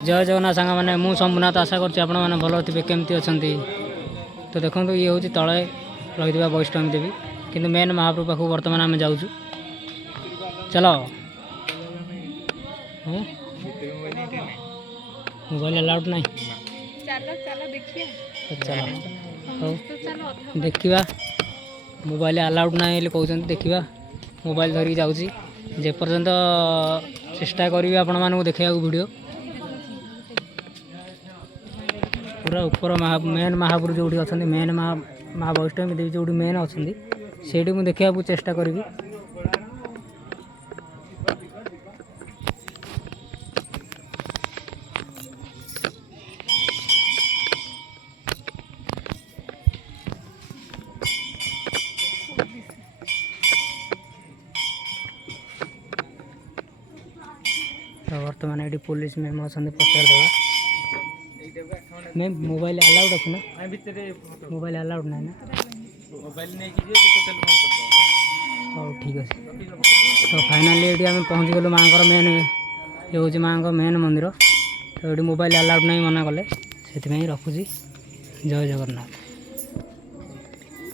जय जगन्नाथ सांग मैंने मु शंभुनाथ आशा करछि आपण माने भलो थिबे केमती अछंती। तो देखंतु ये होछि तळे रहिदिबा वैष्णवी देवी किंतु मेन महाप्रभु पाखु वर्तमान आमे जाउछु। चलो मोबाइल अलाउड नहीं। चलो चलो देखिए। चलो हो देखिबा मोबाइल अलाउड नहीं कहते देखिबा मोबाइल धरिक जाउछि जे पर्यंत चेष्टा करी आपण मानू देखा वीडियो पूरा ऊपर मेन महापुर जो अच्छा मेन महावैष्णवी देवी जो मेन अच्छा से देखा चेष्टा करी। बर्तमान ये पुलिस मैम अच्छा पचार दवा मैम मोबाइल अलाउड अच्छे ना मोबाइल अलाउड ना ना हाँ ठीक अच्छे। तो फाइनाली ये आम पहुँची गलु माँ मेन ये हूँ माँ मेन मंदिर तो ये मोबाइल अलाउड नहीं मना कले से रखुची। जय जगन्नाथ।